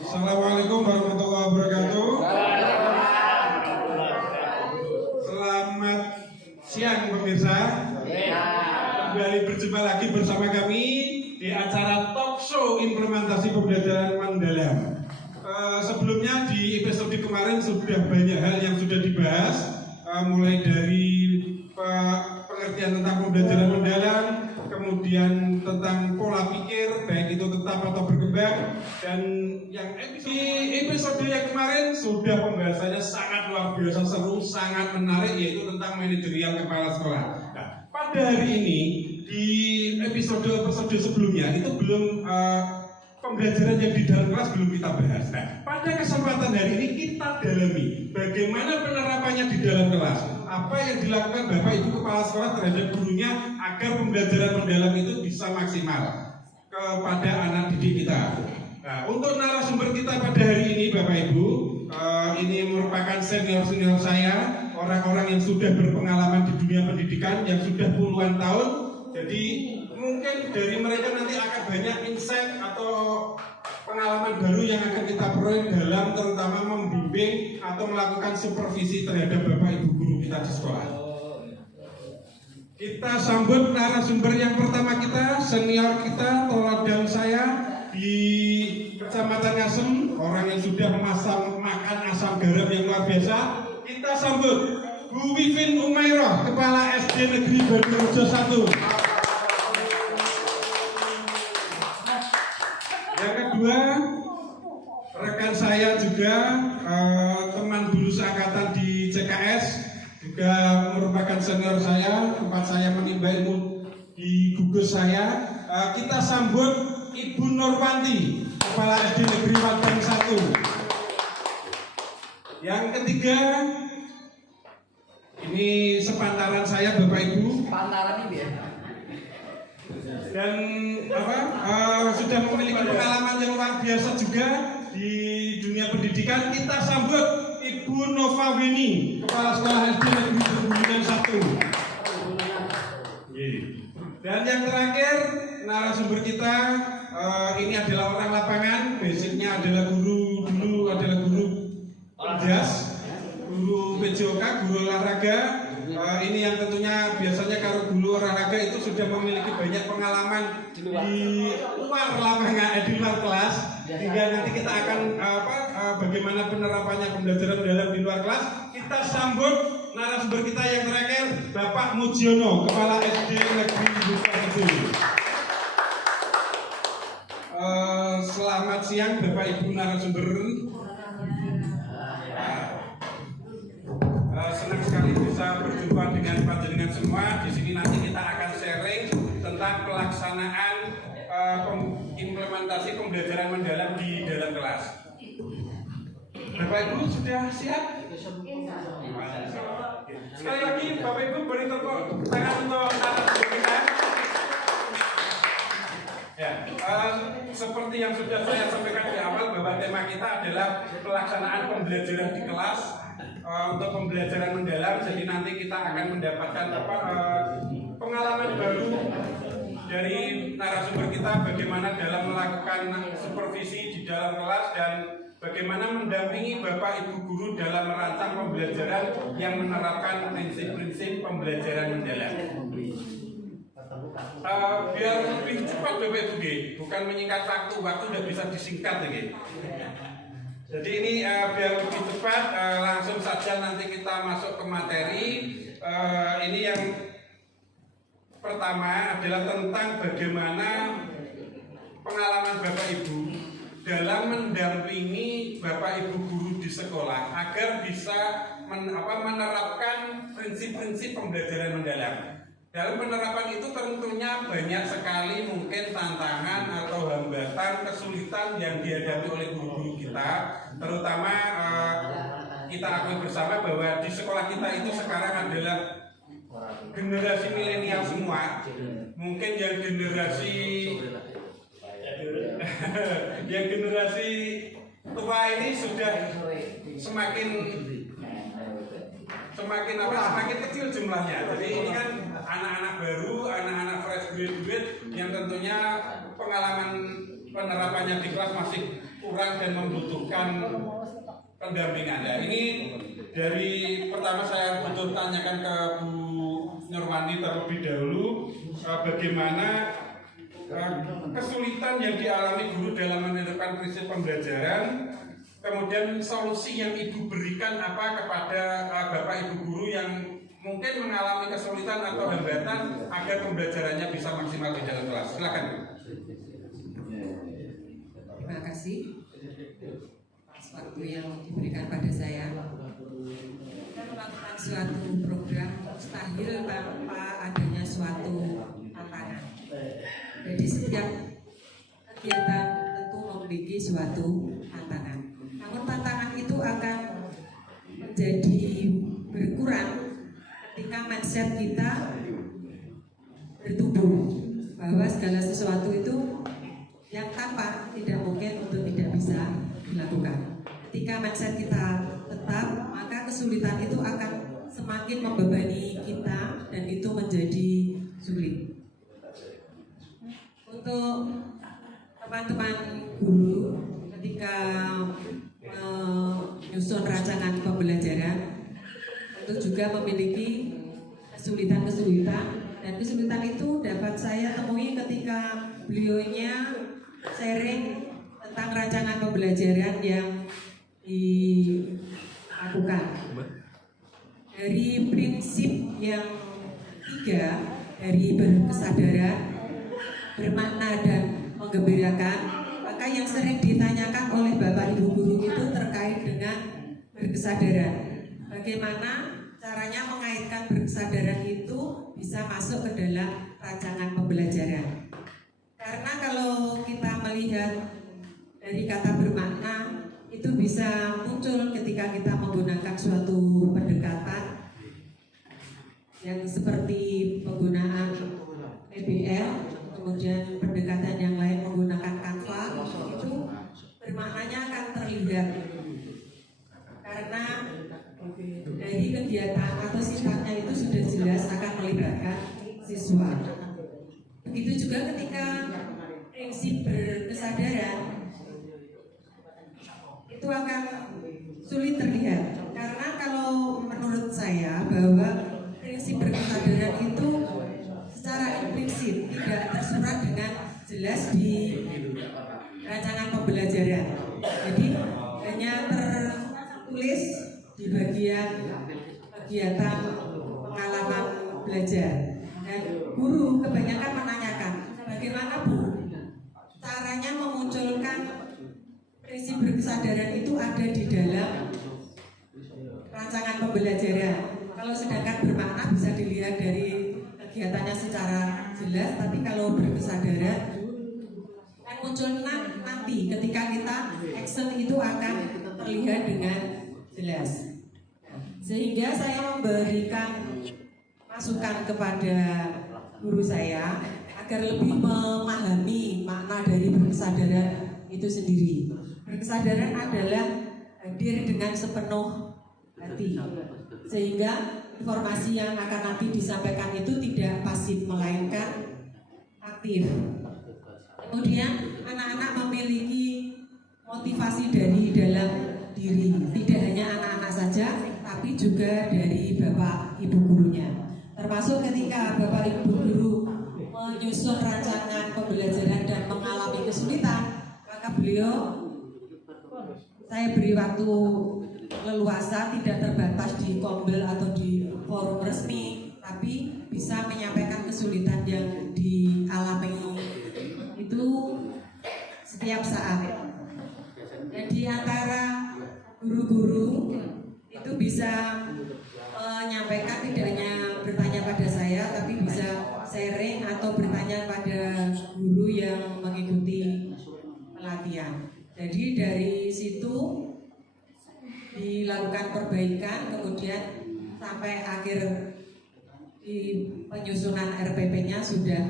Assalamualaikum warahmatullahi wabarakatuh. Selamat siang pemirsa. Kembali berjumpa lagi bersama kami di acara talk show implementasi pembelajaran mendalam. Sebelumnya di episode kemarin sudah banyak hal yang sudah dibahas, mulai dari pengertian tentang pembelajaran mendalam, kemudian tentang pola pikir, baik itu tetap atau berkembang, dan yang episode yang kemarin sudah pembahasannya sangat luar biasa seru, sangat menarik, yaitu tentang manajerial kepala sekolah. Nah, pada hari ini di episode sebelumnya itu belum pembelajaran yang di dalam kelas belum kita bahas. Nah, pada kesempatan hari ini kita dalami bagaimana penerapannya di dalam kelas. Apa yang dilakukan Bapak Ibu Kepala Sekolah terhadap gurunya agar pembelajaran mendalam itu bisa maksimal kepada anak didik kita. Nah, untuk narasumber kita pada hari ini Bapak Ibu, ini merupakan senior-senior saya, orang-orang yang sudah berpengalaman di dunia pendidikan yang sudah puluhan tahun. Jadi mungkin dari mereka nanti akan banyak insight atau pengalaman baru yang akan kita peroleh dalam terutama membimbing atau melakukan supervisi terhadap Bapak Ibu guru kita di sekolah. Kita sambut narasumber yang pertama kita, senior kita, teladan saya di Kecamatan Ngasem, orang yang sudah makan asam garam yang luar biasa. Kita sambut Bu Wivin Umairah, Kepala SD Negeri Banjarnegara 1. Yang kedua, rekan saya juga teman dulu seangkatan di CKS, juga merupakan senior saya, tempat saya menimba ilmu di gugus saya. Kita sambut Ibu Nurwanti, Kepala SD Negeri Wadang 1. Yang ketiga, ini sepantaran saya Bapak Ibu. Pantaran ini ya. Dan sudah memiliki pengalaman yang luar biasa juga di dunia pendidikan. Kita sambut Ibu Nova Weni, Kepala Sekolah SD Negeri Banjarnegara 1. Dan yang terakhir, narasumber kita ini adalah orang lapangan, basicnya adalah guru penjas, guru PJOK, guru olahraga. Ini yang tentunya biasanya kalau guru olahraga itu sudah memiliki banyak pengalaman di luar lapangan, di luar kelas. Hingga nanti kita akan bagaimana penerapannya pembelajaran dalam di luar kelas. Kita sambut narasumber kita yang terakhir, Bapak Mujiono, Kepala SD Negeri Buka Kecil. Selamat siang Bapak Ibu narasumber. Senang sekali bisa berjumpa dengan panjenengan semua. Di sini nanti kita akan sharing tentang pelaksanaan implementasi pembelajaran mendalam di dalam kelas. Bapak Ibu sudah siap? Sekali lagi Bapak Ibu beri tepuk tangan untuk narasumber kita. Ya, seperti yang sudah saya sampaikan di awal bahwa tema kita adalah pelaksanaan pembelajaran di kelas. Untuk pembelajaran mendalam, jadi nanti kita akan mendapatkan pengalaman baru dari narasumber kita bagaimana dalam melakukan supervisi di dalam kelas dan bagaimana mendampingi Bapak Ibu guru dalam merancang pembelajaran yang menerapkan prinsip-prinsip pembelajaran mendalam. Biar lebih cepat Bapak Ibu, bukan menyingkat waktu udah bisa disingkat lagi. Jadi ini biar lebih cepat, langsung saja nanti kita masuk ke materi. Ini yang pertama adalah tentang bagaimana pengalaman Bapak Ibu dalam mendampingi Bapak Ibu guru di sekolah agar bisa menerapkan prinsip-prinsip pembelajaran mendalam. Dalam penerapan itu tentunya banyak sekali mungkin tantangan atau hambatan, kesulitan yang dihadapi oleh guru-guru kita. Terutama kita akui bersama bahwa di sekolah kita itu sekarang adalah generasi milenial semua. Mungkin yang generasi tua ini sudah semakin kecil jumlahnya. Jadi ini kan anak-anak baru, anak-anak fresh graduate yang tentunya pengalaman penerapannya di kelas masih kurang dan membutuhkan pendampingan. Nah, ini dari pertama saya butuh tanyakan ke Bu Nurwani terlebih dahulu bagaimana kesulitan yang dialami guru dalam menerapkan prinsip pembelajaran, kemudian solusi yang Ibu berikan apa kepada Bapak Ibu guru yang mungkin mengalami kesulitan atau hambatan agar pembelajarannya bisa maksimal di dalam kelas. Silakan. Terima kasih atas waktu yang diberikan pada saya. Kita melakukan suatu program mustahil tanpa adanya suatu tantangan. Jadi setiap kegiatan tentu memiliki suatu tantangan. Namun tantangan itu akan menjadi berkurang ketika mindset kita bertumbuh bahwa segala sesuatu itu yang tampak tidak mungkin untuk tidak bisa dilakukan. Ketika mindset kita tetap, maka kesulitan itu akan semakin membebani kita dan itu menjadi sulit. Untuk teman-teman guru ketika menyusun rancangan pembelajaran tentu juga memiliki kesulitan-kesulitan, dan kesulitan itu dapat saya temui ketika beliaunya sharing tentang rancangan pembelajaran yang dilakukan. Dari prinsip yang 3, dari berkesadaran, bermakna dan menggembirakan, maka yang sering ditanyakan oleh Bapak Ibu guru itu terkait dengan berkesadaran. Bagaimana caranya mengaitkan berkesadaran itu bisa masuk ke dalam rancangan pembelajaran. Karena kalau kita melihat dari kata bermakna itu bisa muncul ketika kita menggunakan suatu pendekatan yang seperti penggunaan PBL, kemudian pendekatan yang lain menggunakan Canva, itu bermaknanya akan terlihat karena dari kegiatan atau sifatnya itu sudah jelas akan melibatkan siswa. Begitu juga ketika prinsip berkesadaran itu akan sulit terlihat, karena kalau menurut saya bahwa prinsip berkesadaran itu secara implisit tidak tersurat dengan jelas di rancangan pembelajaran. Jadi hanya tertulis di bagian kegiatan pengalaman belajar. Dan guru kebanyakan menanyakan, bagaimana Bu caranya memunculkan prinsip berkesadaran itu ada di dalam rancangan pembelajaran. Kalau sedangkan bermakna bisa dilihat dari kegiatannya secara jelas, tapi kalau berkesadaran yang muncul nanti ketika kita action itu akan terlihat dengan jelas. Sehingga saya memberikan masukan kepada guru saya agar lebih memahami makna dari berkesadaran itu sendiri. Berkesadaran adalah hadir dengan sepenuh hati, sehingga informasi yang akan nanti disampaikan itu tidak pasif melainkan aktif. Kemudian anak-anak memiliki motivasi dari dalam diri, tidak hanya anak-anak saja, tapi juga dari Bapak Ibu gurunya. Termasuk ketika Bapak Ibu guru menyusun rancangan pembelajaran dan mengalami kesulitan, maka beliau saya beri waktu leluasa, tidak terbatas di kombel atau di forum resmi, tapi bisa menyampaikan kesulitan yang dialami itu setiap saat. Dan di antara guru-guru itu bisa menyampaikan, tidak hanya bertanya pada saya, tapi bisa sharing atau bertanya pada guru yang mengikuti pelatihan. Jadi dari situ dilakukan perbaikan, kemudian sampai akhir di penyusunan RPP-nya sudah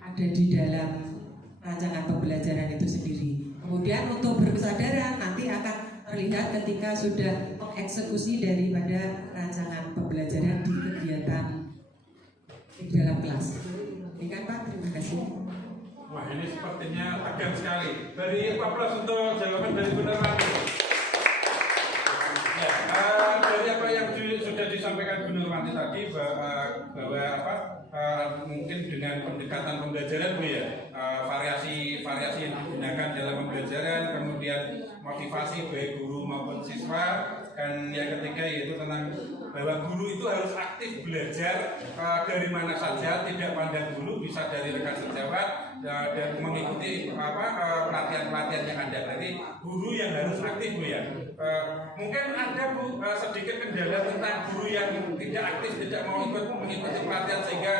ada di dalam rancangan pembelajaran itu sendiri. Kemudian untuk berkesadaran nanti akan terlihat ketika sudah mengeksekusi daripada rancangan pembelajaran di kegiatan Terima kasih. Wah, ini sepertinya tegang sekali. Dari Pak Pras untuk jawaban dari Bu Nurwati. Ya, dari apa yang sudah disampaikan Bu Nurwati tadi bahwa mungkin dengan pendekatan pembelajaran Bu ya, variasi yang digunakan dalam pembelajaran, kemudian motivasi baik guru maupun siswa, dan yang ketiga yaitu tentang bahwa guru itu harus aktif belajar dari mana saja, tidak pandang bulu, bisa dari rekan sejawat dan mengikuti pelatihan-pelatihan yang ada. Jadi guru yang harus aktif Bu ya. Mungkin ada Bu sedikit kendala tentang guru yang tidak aktif, tidak mau mengikuti pelatihan sehingga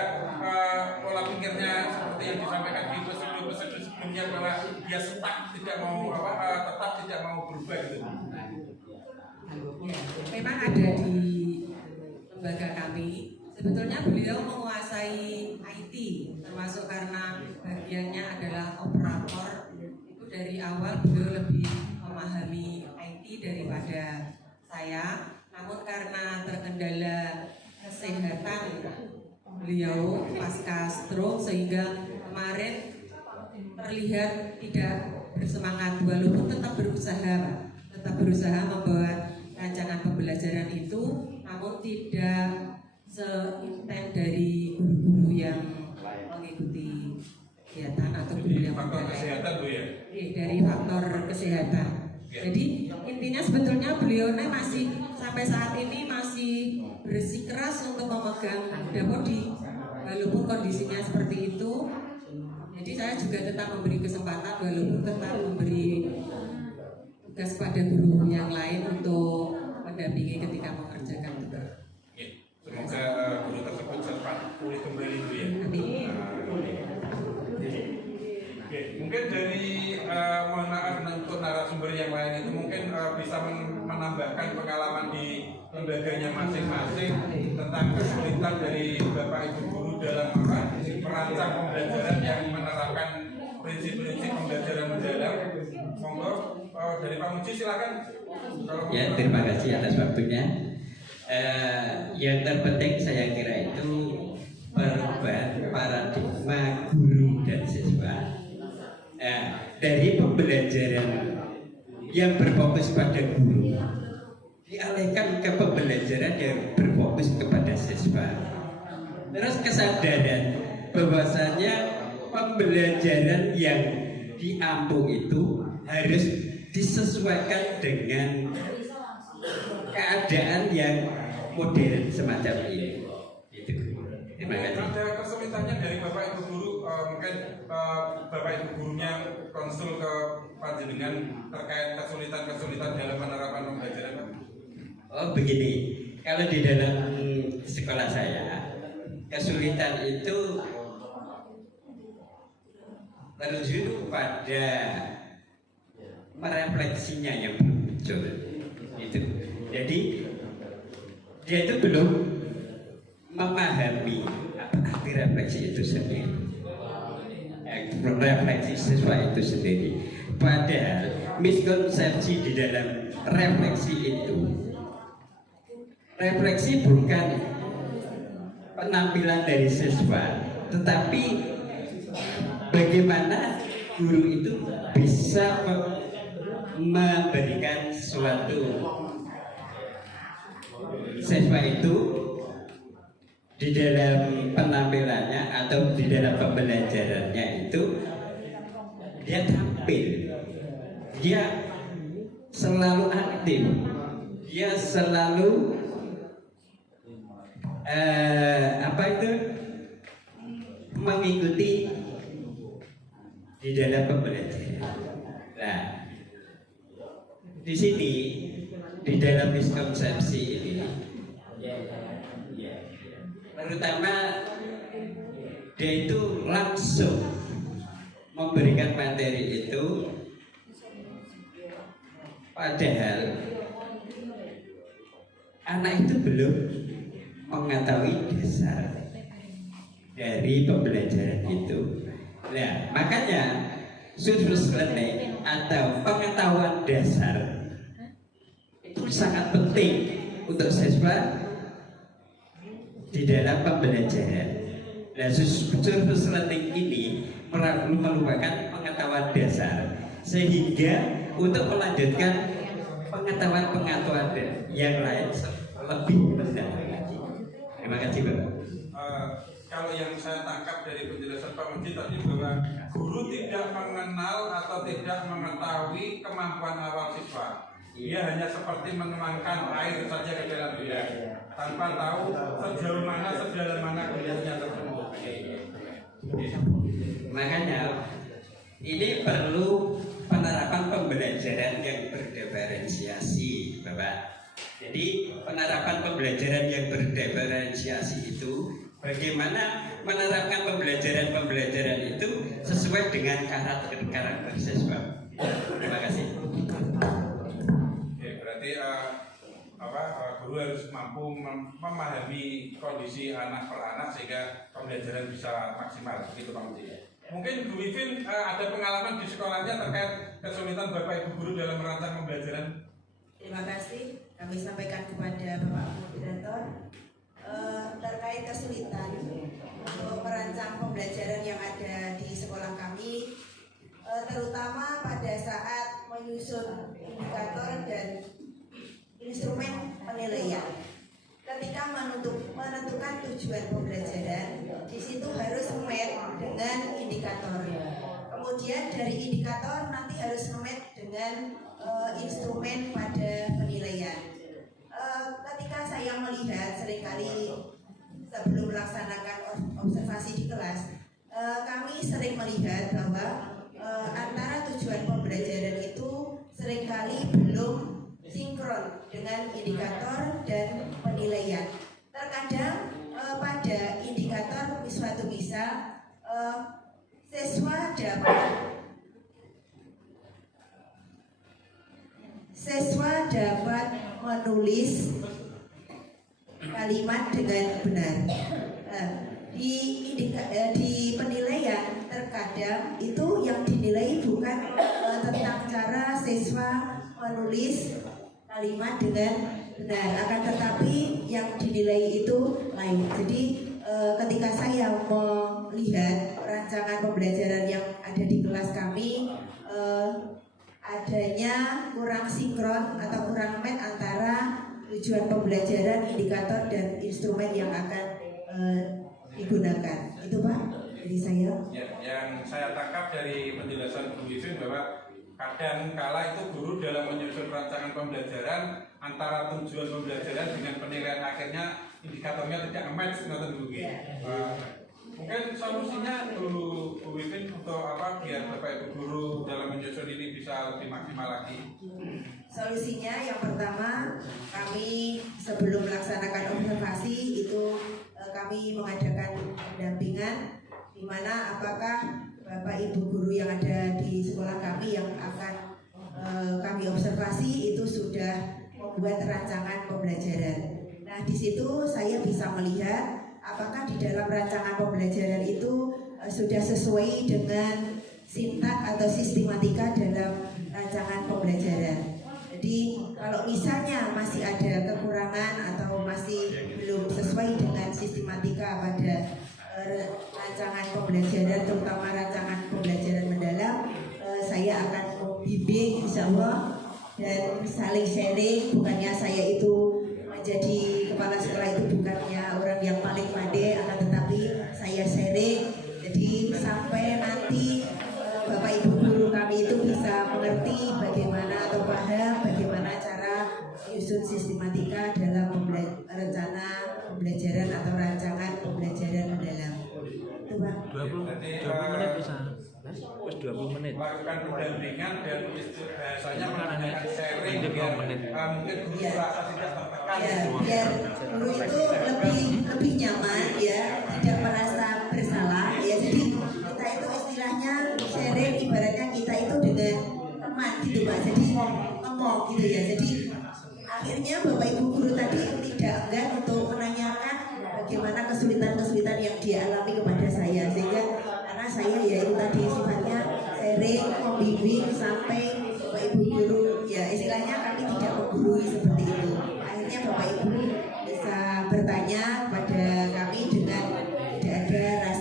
pola pikirnya seperti yang disampaikan di episode sebelumnya bahwa dia stuck, tidak mau tetap tidak mau berubah gitu. Memang ada di lembaga kami. Sebetulnya beliau menguasai IT, termasuk karena bagiannya adalah operator. Itu dari awal beliau lebih memahami IT daripada saya. Namun karena terkendala kesehatan beliau pasca stroke sehingga kemarin terlihat tidak bersemangat, walaupun tetap berusaha Pak. Tetap berusaha membawa rancangan pembelajaran itu, namun tidak seintens dari guru-guru yang mengikuti kegiatan atau guru yang faktor kesehatan Bu ya? Dari faktor kesehatan. Jadi intinya sebetulnya beliau masih sampai saat ini masih bersikeras untuk memegang dapodi walaupun kondisinya seperti itu. Jadi saya juga tetap memberi kesempatan walaupun tetap memberi tugas pada guru yang lain untuk mendampingi ketika mengerjakan tugas. Semoga guru tersebut cepat pulih kembali Bu ya. Amin. Oke, mungkin dari mohon maaf untuk narasumber yang lain itu mungkin bisa menambahkan pengalaman di lembaganya masing-masing tentang kesulitan dari Bapak Ibu guru dalam merancang pembelajaran yang menerapkan prinsip-prinsip pembelajaran mendalam. Monggo dari Pak Muji silakan. Ya, terima kasih atas waktunya. Yang terpenting saya kira itu perubahan paradigma guru dan siswa dari pembelajaran yang berfokus pada guru dialihkan ke pembelajaran yang berfokus kepada siswa. Terus kesadaran bahwasanya pembelajaran yang diampu itu harus disesuaikan dengan keadaan yang modern semacam ini. Itu. Terima kasih. Ada kesulitannya dari Bapak Ibu guru, mungkin Bapak Ibu gurunya konsul ke panjenengan terkait kesulitan-kesulitan dalam penerapan pembelajaran. Oh begini, kalau di dalam sekolah saya kesulitan itu terjun pada merefleksinya yang belum muncul itu. Jadi dia itu belum memahami apa arti refleksi itu sendiri, refleksi siswa itu sendiri. Padahal miskonsepsi di dalam refleksi itu, refleksi bukan penampilan dari siswa, tetapi bagaimana guru itu bisa memberikan suatu siswa itu di dalam penampilannya atau di dalam pembelajarannya itu dia tampil, dia selalu aktif, dia selalu mengikuti di dalam pembelajaran. Nah, di sini di dalam miskonsepsi ini, terutama dia itu langsung memberikan materi itu, padahal anak itu belum mengetahui dasar dari pembelajaran itu. Nah, makanya surplus learning atau pengetahuan dasar itu sangat penting untuk siswa di dalam pembelajaran. Nah, surface learning ini merupakan pengetahuan dasar sehingga untuk melanjutkan pengetahuan yang lain lebih mendalam lagi. Terima kasih Bapak. Kalau yang saya tangkap dari penjelasan Pak Menteri tadi bahwa guru tidak mengenal atau tidak mengetahui kemampuan awal siswa. Dia hanya seperti menuangkan air saja ke dalam dia, tanpa tahu sejauh mana, sedalam mana kegiatannya tersebut. Makanya ini perlu penerapan pembelajaran yang berdiferensiasi, Bapak. Jadi penerapan pembelajaran yang berdiferensiasi itu bagaimana menerapkan pembelajaran itu sesuai dengan karakter siswa. Terima kasih. Oke, berarti guru harus mampu memahami kondisi anak per anak sehingga pembelajaran bisa maksimal. Begitu Pak Menteri. Mungkin Bu Wivin ada pengalaman di sekolahnya terkait kesulitan Bapak Ibu guru dalam merancang pembelajaran. Terima kasih kami sampaikan kepada Bapak Moderator terkait kesulitan untuk merancang pembelajaran yang ada di sekolah kami, terutama pada saat menyusun indikator dan instrumen penilaian. Ketika menentukan tujuan pembelajaran, di situ harus match dengan indikator. Kemudian dari indikator nanti harus match dengan instrumen pada penilaian. Ketika saya melihat seringkali sebelum melaksanakan observasi di kelas, kami sering melihat bahwa antara tujuan pembelajaran itu seringkali belum sinkron dengan indikator dan penilaian. Terkadang pada indikator suatu bisa siswa dapat menulis kalimat dengan benar. Di penilaian terkadang itu yang dinilai bukan tentang cara siswa menulis kalimat dengan benar, akan tetapi yang dinilai itu lain. Jadi ketika saya melihat rancangan pembelajaran yang ada di kelas kami, adanya kurang sinkron atau kurang match antara tujuan pembelajaran, indikator dan instrumen yang akan digunakan. Itu Pak, dari saya. Ya, yang saya tangkap dari penjelasan Bu Wivin bahwa kadang kala itu guru dalam menyusun rancangan pembelajaran antara tujuan pembelajaran dengan penilaian akhirnya indikatornya tidak match, mungkin solusinya Bu Wivin untuk apa biar Bapak Ibu guru dalam menyusun ini bisa lebih maksimal lagi? Solusinya yang pertama, kami sebelum melaksanakan observasi itu kami mengadakan pendampingan, di mana apakah Bapak Ibu guru yang ada di sekolah kami yang akan kami observasi itu sudah membuat rancangan pembelajaran. Nah, di situ saya bisa melihat apakah di dalam rancangan pembelajaran itu sudah sesuai dengan sintak atau sistematika dalam rancangan pembelajaran. Jadi kalau misalnya masih ada kekurangan atau masih belum sesuai dengan sistematika pada rancangan pembelajaran, terutama rancangan pembelajaran mendalam, saya akan membimbing insya Allah dan saling sharing. Bukannya saya itu menjadi kepala sekolah itu bukannya orang yang paling pandai, akan tetapi saya sharing. Jadi sampai nanti Bapak Ibu guru kami itu bisa mengerti bagaimana atau paham bagaimana cara menyusun sistematika dalam rencana pembelajaran atau rancangan pembelajaran mendalam. Itu Pak. 20 menit bisa. Wes 20 menit. Lakukan pendampingan dan bahasanya menggunakan sharing biar mungkin guru merasa tidak tertekan. Ya, biar guru itu lebih nyaman ya, tidak merasa bersalah ya. Jadi kita itu istilahnya sharing, ibaratnya kita itu dengan teman gitu Pak. Jadi ngomong gitu ya. Jadi akhirnya Bapak Ibu guru tadi tidak enggan untuk menanyakan bagaimana kesulitan-kesulitan yang dialami kepada saya, sehingga karena saya ya itu tadi sifatnya sharing, membimbing sampai Bapak Ibu guru ya istilahnya kami tidak menggurui seperti itu. Akhirnya Bapak Ibu bisa bertanya kepada kami dengan tidak ada rasa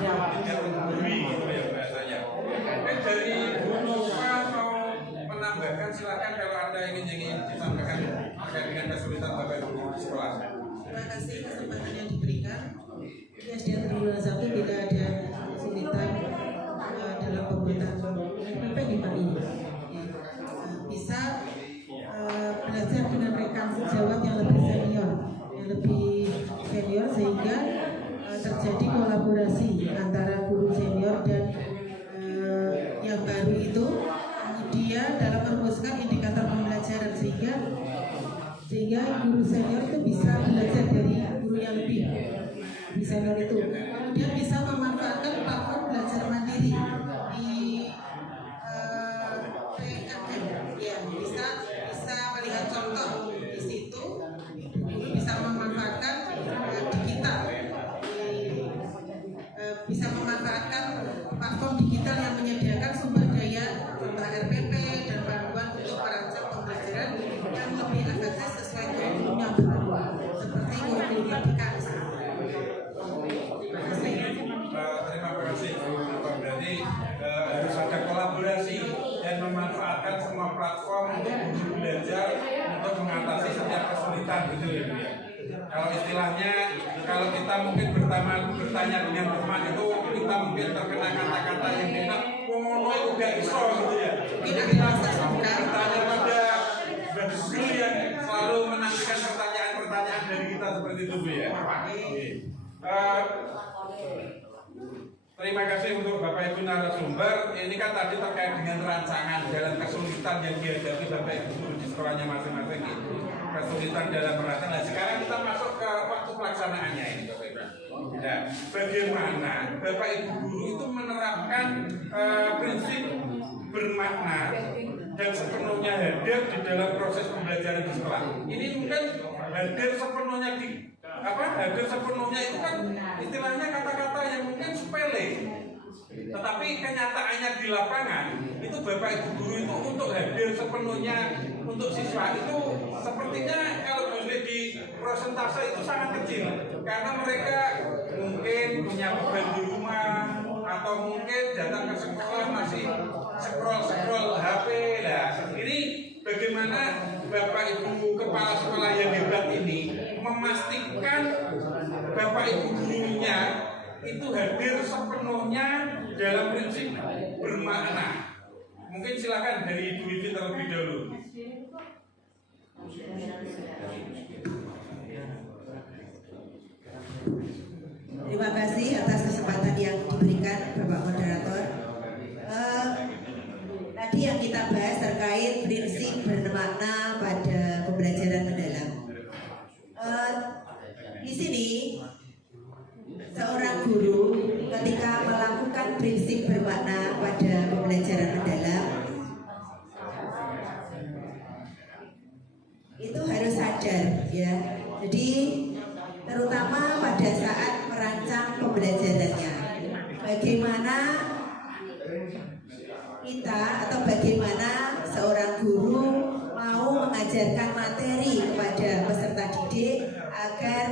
tidak menggurui gitu ya bahasanya. Mungkin dari Bu Nova mau menambahkan, silakan kalau ada ingin disampaikan terkait dengan kesulitan Bapak Ibu di sekolah. Terima kasih kesempatan yang diberikan. Di SDN Triwulan 1 tidak ada kesulitan dalam pembuatan PP di Pak ini. Bisa belajar dengan rekan sejawat yang lebih senior sehingga terjadi kolaborasi antara guru senior dan yang baru itu, kemudian dalam merumuskan indikator pembelajaran sehingga guru senior itu bisa belajar dari guru yang lebih senior itu, kemudian bisa memanfaatkan platform belajar mandiri di PNM, ya bisa melihat contoh di situ, guru bisa memanfaatkan digital, bisa memanfaatkan platform digital yang menyediakan sumber daya contoh RPP dan panduan untuk merancang pembelajaran yang lebih efektif sesuai kurikulum yang berlaku seperti kurikulum merdeka. Terima kasih. Berarti harus ada kolaborasi dan memanfaatkan semua platform untuk guru belajar untuk mengatasi setiap kesulitan gitu ya Bu ya. Kalau istilahnya, kalau kita mungkin bertanya dengan teman itu, kita mungkin terkena kata-kata yang enak, kono itu gak iso gitu ya. Kita bertanya pada guru yang selalu menanyakan pertanyaan-pertanyaan dari kita seperti itu Bu ya. Terima kasih untuk Bapak Ibu narasumber. Ini kan tadi terkait dengan rancangan dalam kesulitan yang dihadapi Bapak Ibu guru di sekolahnya masing-masing itu. Kesulitan dalam merancang. Nah, sekarang kita masuk ke waktu pelaksanaannya ini Bapak Ibu. Nah, bagaimana Bapak Ibu guru itu menerapkan prinsip bermakna dan sepenuhnya hadir di dalam proses pembelajaran di sekolah. Ini mungkin hadir sepenuhnya hadir sepenuhnya itu kan istilahnya kata-kata yang mungkin sepele, tetapi kenyataannya di lapangan itu Bapak Ibu guru itu untuk hadir sepenuhnya untuk siswa itu sepertinya kalau boleh di persentase itu sangat kecil, karena mereka mungkin punya beban di rumah atau mungkin datang ke sekolah masih scroll HP. Nah, ini bagaimana Bapak Ibu kepala sekolah yang hebat ini memastikan Bapak Ibu gurunya itu hadir sepenuhnya dalam prinsip bermakna. Mungkin silakan dari Ibu Wifi terlebih dahulu. Terima kasih atas kesempatan yang diberikan Bapak Moderator. Tadi yang kita bahas terkait prinsip bermakna pada pembelajaran mendalam. Di sini seorang guru ketika melakukan prinsip bermakna pada pembelajaran mendalam itu harus sadar ya. Jadi terutama pada saat merancang pembelajarannya, bagaimana kita atau bagaimana seorang guru mau mengajarkan materi kepada peserta didik agar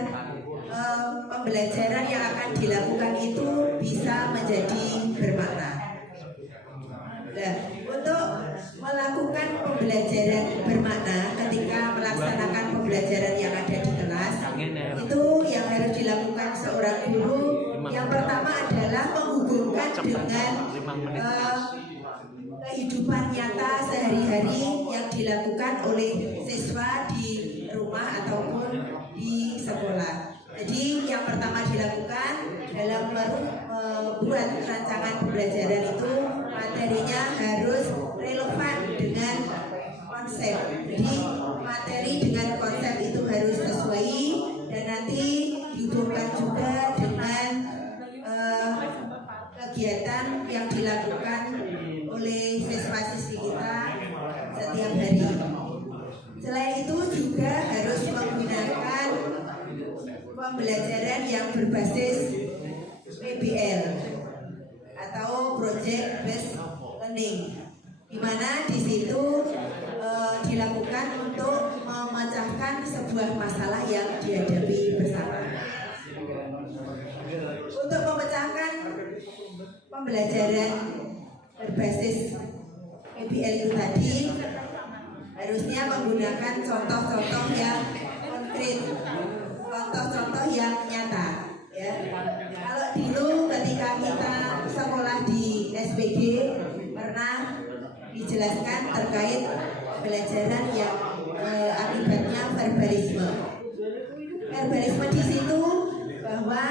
pembelajaran yang akan dilakukan itu bisa menjadi bermakna. Nah, untuk melakukan pembelajaran bermakna ketika melaksanakan pembelajaran yang ada di kelas, itu yang harus dilakukan seorang guru yang pertama adalah menghubungkan dengan kehidupan nyata sehari-hari yang dilakukan oleh siswa di rumah ataupun di sekolah. Jadi yang pertama dilakukan dalam membuat rancangan pembelajaran itu materinya harus relevan dengan konsep. Jadi materi dengan konsep itu harus sesuai dan nanti dihubungkan juga dengan kegiatan yang dilakukan oleh siswa-siswi kita setiap hari. Selain itu juga harus menggunakan pembelajaran yang berbasis PBL atau Project Based Learning, di mana di situ dilakukan untuk memecahkan sebuah masalah yang dihadapi bersama. Untuk memecahkan pembelajaran berbasis PBL itu tadi harusnya menggunakan contoh-contoh yang konkret, contoh-contoh yang nyata. Ya. Kalau dulu ketika kita sekolah di SPG pernah dijelaskan terkait pembelajaran yang akibatnya verbalisme. Verbalisme di situ bahwa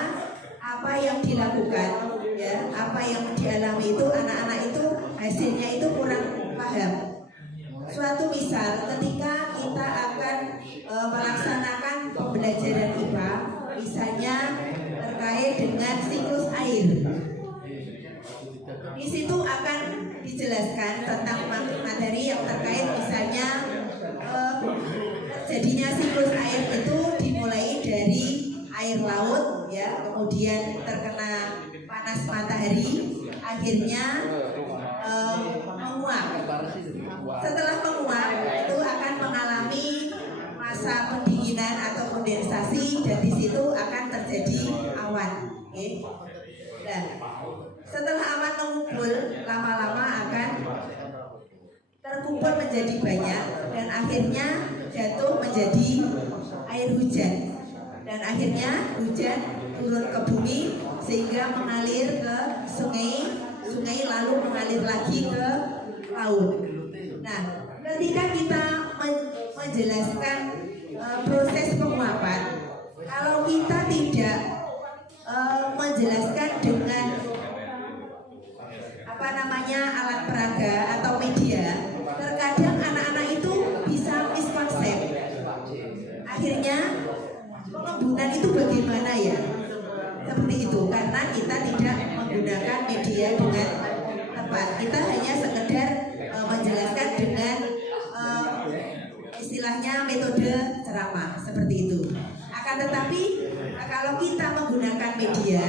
apa yang dilakukan, ya, apa yang dialami itu anak-anak itu hasilnya itu kurang paham. Suatu misal ketika kita akan melaksanakan pembelajaran IPA, misalnya terkait dengan siklus air. Di situ akan dijelaskan tentang materi yang terkait misalnya terjadinya siklus air itu dimulai dari air laut, ya, kemudian terkena panas matahari, akhirnya menguap. Setelah menguap itu akan mengalami masa pendinginan atau kondensasi dan di situ akan terjadi awan. Okay. Nah, setelah awan mengumpul, lama-lama akan terkumpul menjadi banyak dan akhirnya jatuh menjadi air hujan. Dan akhirnya hujan turun ke bumi sehingga mengalir ke sungai lalu mengalir lagi ke laut. Nah, ketika kita menjelaskan proses penguapan, kalau kita tidak menjelaskan dengan alat peraga atau media, terkadang anak-anak itu bisa miskonsep. Akhirnya pengembunan itu bagaimana ya? Seperti itu, karena kita tidak menggunakan media dengan tepat. Kita hanya sekedar menjelaskan dengan istilahnya metode ceramah seperti itu. Akan tetapi kalau kita menggunakan media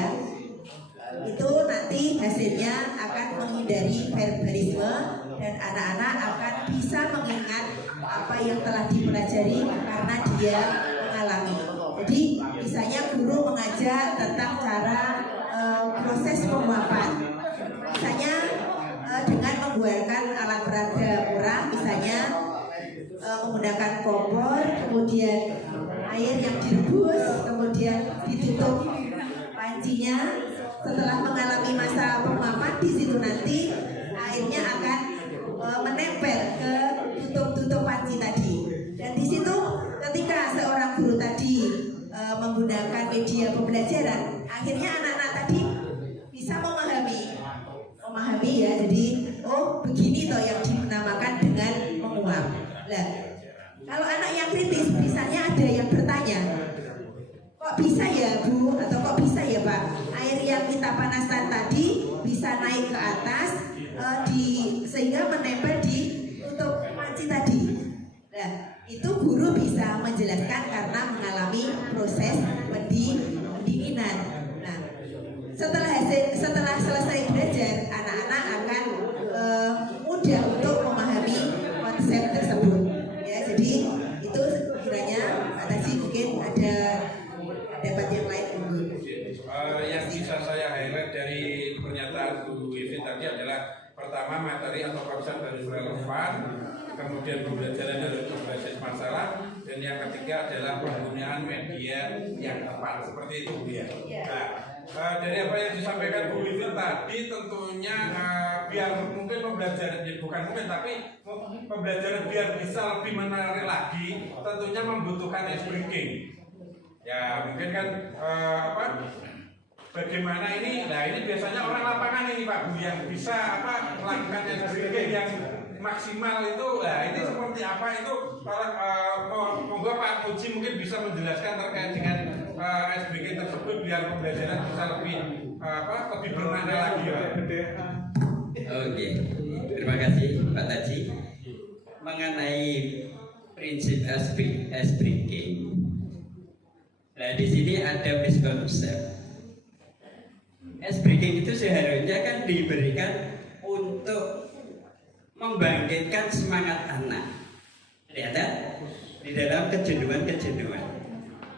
itu nanti hasilnya akan menghindari verbalisme dan anak-anak akan bisa mengingat apa yang telah dipelajari karena dia mengalami. Jadi misalnya guru mengajar tentang cara proses penguapan, misalnya dengan menggunakan alat peraga murah, misalnya menggunakan kompor, kemudian air yang direbus, kemudian ditutup pancinya. Setelah mengalami masa penguapan, di situ nanti airnya akan menempel ke tutup panci tadi. Dan di situ ketika seorang guru tadi menggunakan media pembelajaran, akhirnya anak-anak tadi bisa memahami ya. Jadi oh begini toh yang dinamakan dengan menguap. Nah, kalau anak yang kritis, misalnya ada yang bertanya, kok bisa ya Bu atau kok bisa ya Pak, air yang kita panaskan tadi bisa naik ke atas sehingga menempel di tutup panci tadi. Nah, itu guru bisa menjelaskan karena mengalami proses pendinginan. Nah, setelah selesai belajar, anak-anak akan mudah untuk memahami konsep tersebut. Ya, jadi itu kiranya Pak Taji mungkin ada dapat yang lain. Yang bisa saya highlight dari pernyataan Bu Ivi tadi adalah pertama materi atau konsep harus relevan, kemudian pembelajaran harus berbasis masalah, dan yang ketiga adalah penggunaan media yang tepat, seperti itu Bu ya. Nah, dari apa yang disampaikan Bu Ivi tadi tentunya biar mungkin pembelajaran bukan mungkin tapi pembelajaran biar bisa lebih menarik lagi, tentunya membutuhkan ice breaking. Ya mungkin kan bagaimana ini? Nah ini biasanya orang lapangan ini Pak Bu yang bisa melakukan SBG yang maksimal itu. Nah ini seperti apa itu? Monggo Pak Puji mungkin bisa menjelaskan terkait dengan SBG tersebut biar pembelajaran bisa lebih bermakna lagi Pak. Oke, terima kasih Pak Taji. Mengenai prinsip SBG. Nah di sini ada miskonsep. SBG itu seharusnya kan diberikan untuk membangkitkan semangat anak. Lihat ya, di dalam kejenuhan.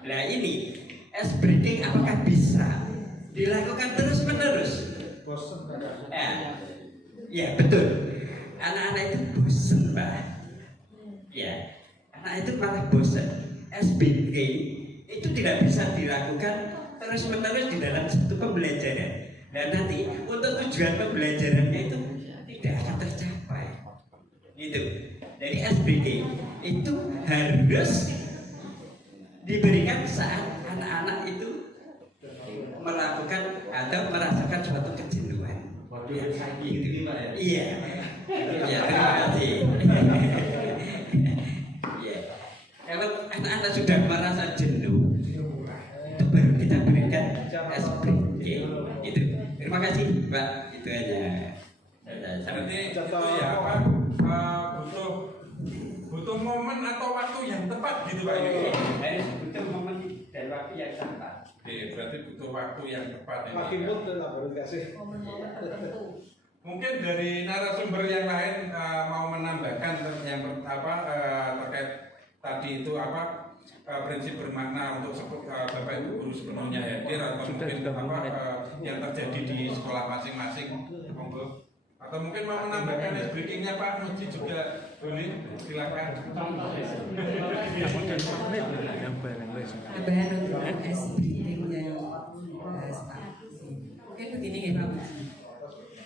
Nah ini SBG apakah bisa dilakukan terus-menerus? Ya betul. Anak-anak itu bosan, Pak. Ya, anak itu malah bosan. SBK itu tidak bisa dilakukan terus-menerus di dalam satu pembelajaran. Dan nanti untuk tujuan pembelajarannya itu tidak akan tercapai. Gitu. Jadi SBK itu harus diberikan saat anak-anak itu melakukan atau merasakan suatu kejenuhan. Ya, gitu. Iya. Ya, terima kasih. Ya. Kalau anak-anak sudah merasa jenuh, itu baru kita berikan SBK. Itu. Terima kasih, Pak. Itu aja. Berarti itu ya apa? Butuh momen atau waktu yang tepat gitu Pak. Harus butuh momen dan waktu yang tepat. Berarti butuh waktu yang tepat ini. Makin mudah lah baru dikasih. Momen-momen tertentu. Mungkin dari narasumber yang lain mau menambahkan terkait tadi itu prinsip bermakna untuk Bapak Ibu guru sepenuhnya hadir atau mungkin yang terjadi di sekolah masing-masing, monggo. Atau mungkin mau menambahkan breakingnya Pak Nuji juga boleh, silakan. Tambahan untuk S briefing yang mungkin begini ya Pak Puji.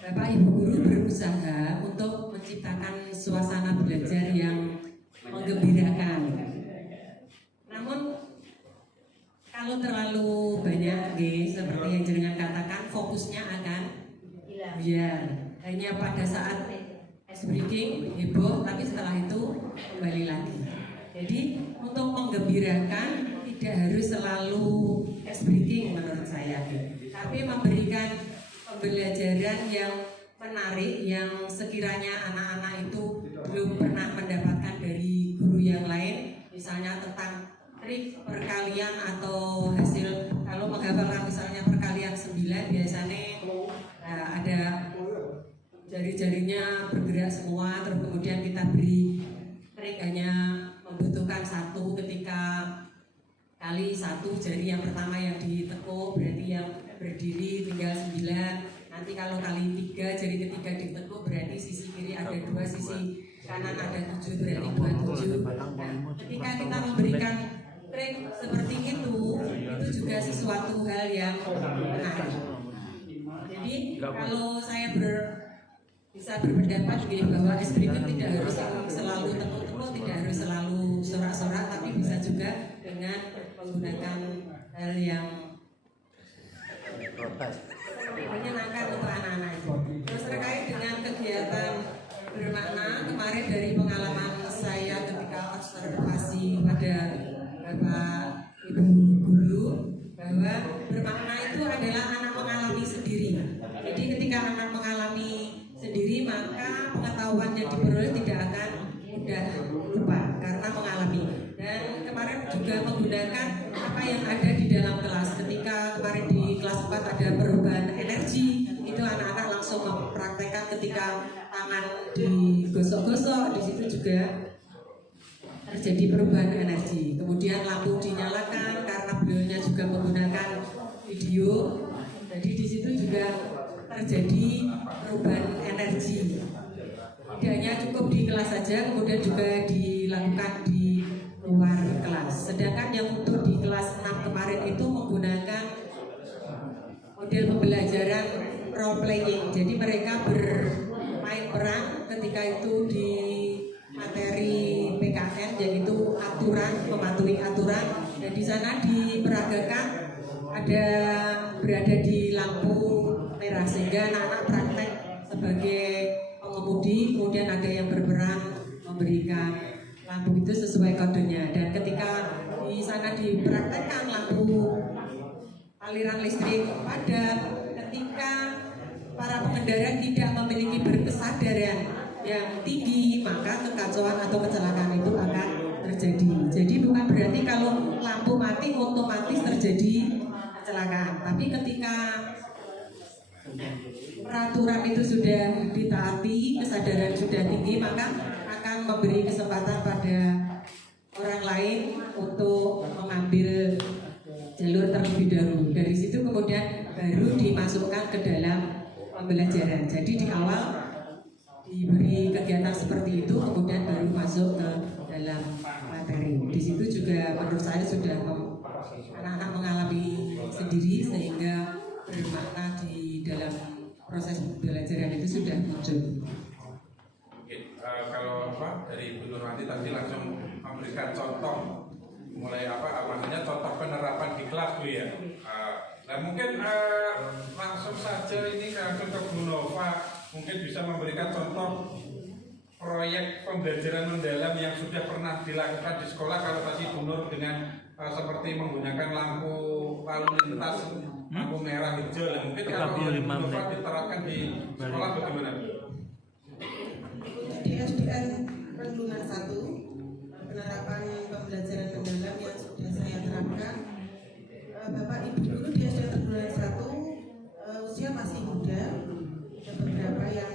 Bapak Ibu guru berusaha untuk menciptakan suasana belajar yang menggembirakan. Namun kalau terlalu banyak, seperti yang jenengan katakan, fokusnya akan biar hanya pada saat ice breaking heboh, tapi setelah itu kembali lagi. Jadi untuk menggembirakan tidak harus selalu ice breaking menurut saya, tapi memberikan pembelajaran yang menarik yang sekiranya anak-anak itu belum pernah mendapatkan dari guru yang lain, misalnya tentang trik perkalian atau hasil. Kalau menghafalkan misalnya perkalian 9 biasanya ada jari-jarinya bergerak semua, terus kemudian kita beri trik hanya membutuhkan satu, ketika kali satu jari yang pertama yang ditekuk berarti yang berdiri tinggal 9. Nanti kalau kali 3 jari ketiga ditekuk berarti sisi kiri ada 2, sisi kanan ada 7, berarti 27. Nah, ketika kita memberikan trik seperti itu juga sesuatu hal yang menarik. Jadi kalau saya bisa berpendapat bahwa SBK tidak harus selalu tekuk-tekuk, tidak harus selalu sorak-sorak, tapi bisa juga dengan menggunakan hal yang menyenangkan untuk anak-anak itu. Terus terkait dengan kegiatan bermakna, kemarin dari pengalaman saya ketika observasi pada Bapak Ibu guru, bahwa bermakna itu adalah anak mengalami sendiri. Jadi ketika anak mengalami sendiri, maka pengetahuan yang diperoleh tidak akan mudah lupa karena mengalami. Dan kemarin juga menggunakan apa yang ada di dalam kelas. Ketika kemarin di kelas 4 ada perubahan energi, itu anak-anak langsung mempraktekkan ketika tangan digosok-gosok, di situ juga terjadi perubahan energi. Kemudian lampu dinyalakan karena beliaunya juga menggunakan video. Jadi di situ juga terjadi perubahan energi. Tidak hanya cukup di kelas saja, kemudian juga dilakukan di luar kelas. Sedangkan yang untuk di kelas 6 kemarin itu menggunakan model pembelajaran role playing. Jadi mereka bermain peran ketika itu di materi PKN, yaitu aturan, mematuhi aturan, dan di sana diperagakan ada berada di lampu merah sehingga anak-anak praktek sebagai pengemudi, kemudian ada yang berperan memberikan lampu itu sesuai kodenya. Dan ketika di sana dipraktekkan lampu aliran listrik padam, ketika para pengendara tidak memiliki berkesadaran yang tinggi, maka kekacauan atau kecelakaan itu akan terjadi. Jadi bukan berarti kalau lampu mati otomatis terjadi kecelakaan, tapi ketika peraturan itu sudah ditaati, kesadaran sudah tinggi, maka akan memberi kesempatan pada orang lain untuk mengambil jalur terlebih dahulu. Dari situ kemudian baru dimasukkan ke dalam pembelajaran. Jadi di awal diberi kegiatan seperti itu, kemudian baru masuk ke dalam materi. Di situ juga menurut saya sudah anak-anak mengalami sendiri sehingga bermakna di dalam proses pembelajaran itu sudah muncul. Oke, kalau dari Bu Nurwati tadi langsung memberikan contoh mulai maksudnya contoh penerapan di kelas Bu ya. Nah mungkin langsung saja ini langsung ke Bu Nova, mungkin bisa memberikan contoh proyek pembelajaran mendalam yang sudah pernah dilakukan di sekolah. Kalau tadi Bu Nur dengan seperti menggunakan lampu lalu lintas, lampu merah hijau, nah, mungkin kalau Bu Nova diterapkan di sekolah bagaimana? Untuk di SDN Renungan 1, penerapan pembelajaran mendalam yang sudah saya terapkan, Bapak Ibu guru di SDN Renungan 1 usia masih muda, ada beberapa yang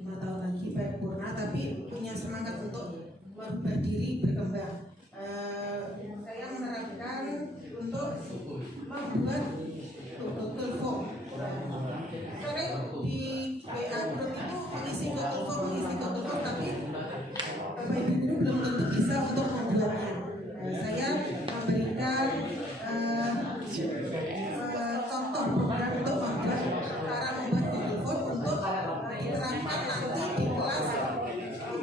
5 tahun lagi paripurna, tapi punya semangat untuk merubah diri, berkembang. Saya menerapkan untuk membuat Google Form. Karena di WA group itu mengisi Google Form, tapi Bapak Ibu guru belum tentu bisa untuk membuatnya. Saya memberikan contoh program untuk membuat cara membuat Google Form untuk diterapkan nanti di kelas,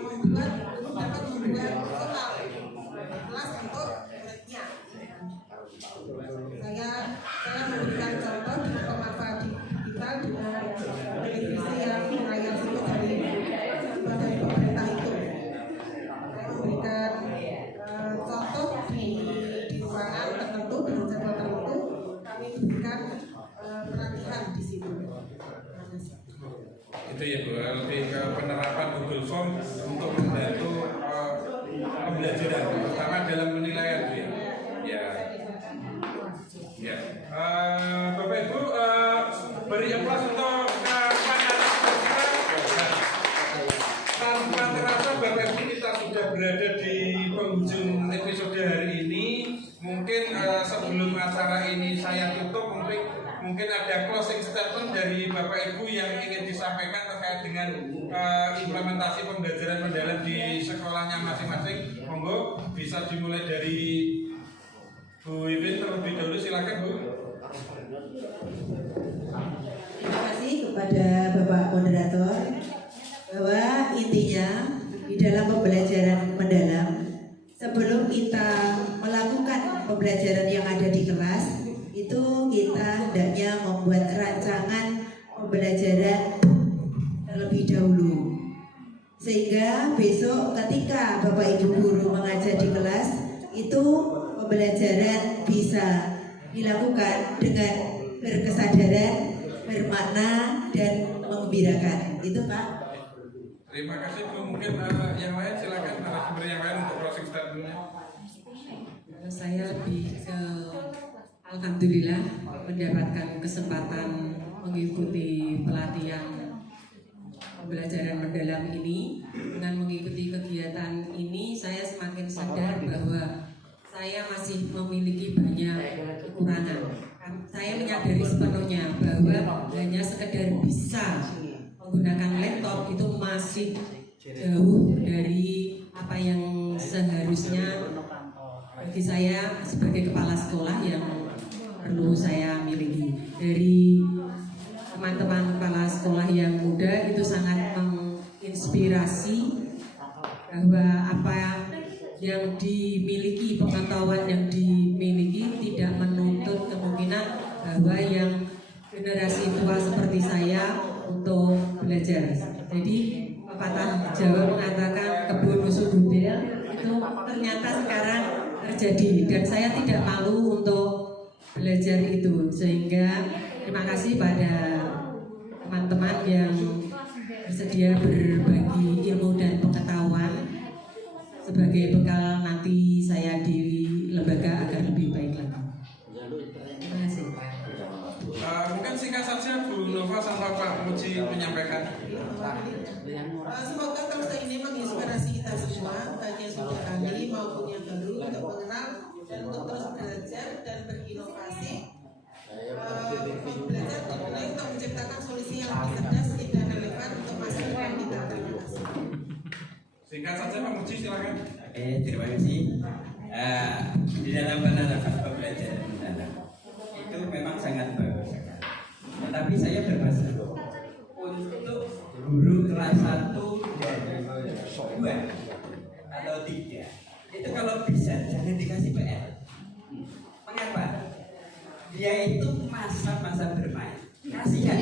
membuat guru dapat membuat soal di kelas untuk muridnya. Saya memberikan contoh dengan pemanfaat digital dengan televisi yang layar situ dari pemerintah itu. Saya memberikan contoh di ruangan tertentu dengan jadwal tertentu, kami berikan pelatihan di situ. Itu ya Bu, lebih ke penerapan Google Form untuk membantu pembelajaran, terutama dalam penilaian Bu ya. Ya. Bapak Ibu beri aplaus untuk tanpa terasa Bapak Ibu kita sudah berada di penghujung episode hari ini. Mungkin sebelum acara ini saya tutup, mungkin ada closing statement dari Bapak Ibu yang ingin disampaikan terkait dengan implementasi pembelajaran mendalam di sekolahnya masing-masing. Monggo bisa dimulai dari Bu Iwin terlebih dahulu, silakan Bu. Terima kasih kepada Bapak Moderator, bahwa intinya di dalam pembelajaran mendalam, sebelum kita melakukan pembelajaran yang ada di kelas, itu kita hendaknya membuat rancangan pembelajaran terlebih dahulu, sehingga besok ketika Bapak Ibu guru mengajar di kelas, itu pembelajaran bisa dilakukan dengan berkesadaran, bermakna, dan menggembirakan. Itu Pak. Terima kasih Bu. Mungkin yang lain silakan narasumber yang lain untuk closing statementnya. Saya lebih ke alhamdulillah mendapatkan kesempatan mengikuti pelatihan pembelajaran mendalam ini. Dengan mengikuti kegiatan ini, saya semakin sadar bahwa saya masih memiliki banyak kekurangan. Saya menyadari sepenuhnya bahwa hanya sekedar bisa menggunakan laptop itu masih jauh dari apa yang seharusnya bagi saya sebagai kepala sekolah yang perlu saya miliki. Dari teman-teman kepala sekolah yang muda itu sangat menginspirasi bahwa apa yang dimiliki, pengetahuan yang dimiliki tidak menuntut kemungkinan bahwa yang generasi tua seperti saya untuk belajar. Jadi pepatah Jawa mengatakan kebun musuh budel itu ternyata sekarang terjadi, dan saya tidak malu untuk belajar itu. Sehingga terima kasih pada teman-teman yang bersedia berbagi ilmu dan pengetahuan sebagai bekal nanti saya di lembaga agar lebih baik lagi. Terima kasih. Mungkin singkat saja Bu Nova sama Pak Muji menyampaikan. Semoga terus ini menginspirasi kita semua, baik yang sudah ahli maupun yang baru, untuk mengenal dan untuk terus belajar dan berinovasi. Belajar Ji silakan. Oke, terima kasih. Di dalam penerapan pembelajaran mendalam itu memang sangat bagus sekali. Tetapi saya berpesan untuk guru kelas 1 dan 2 atau 3 itu kalau bisa jangan dikasih PR. Mengapa? Dia itu masa-masa bermain. Kasihan.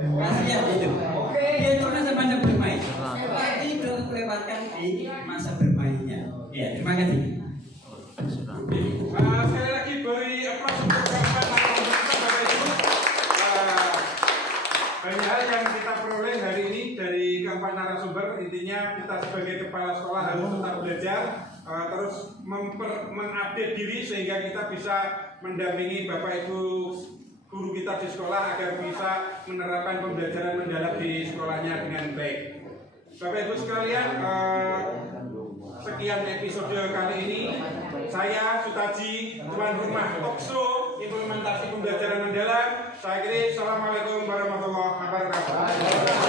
Kasihan itu. Dia itu masa-masa bermain. Tapi kelewatkan di masa bermainnya. Ya, terima kasih. Sekali lagi beri aplaus untuk Bapak Ibu. Banyak hal yang kita peroleh hari ini dari keempat narasumber. Intinya kita sebagai kepala sekolah harus tetap belajar, terus mengupdate diri sehingga kita bisa mendampingi Bapak Ibu guru kita di sekolah agar bisa menerapkan pembelajaran mendalam di sekolahnya dengan baik. Bapak Ibu sekalian, sekian episode kali ini. Saya Sutaji, tuan rumah Talkshow implementasi pembelajaran mendalam. Saya kira, assalamualaikum warahmatullahi wabarakatuh.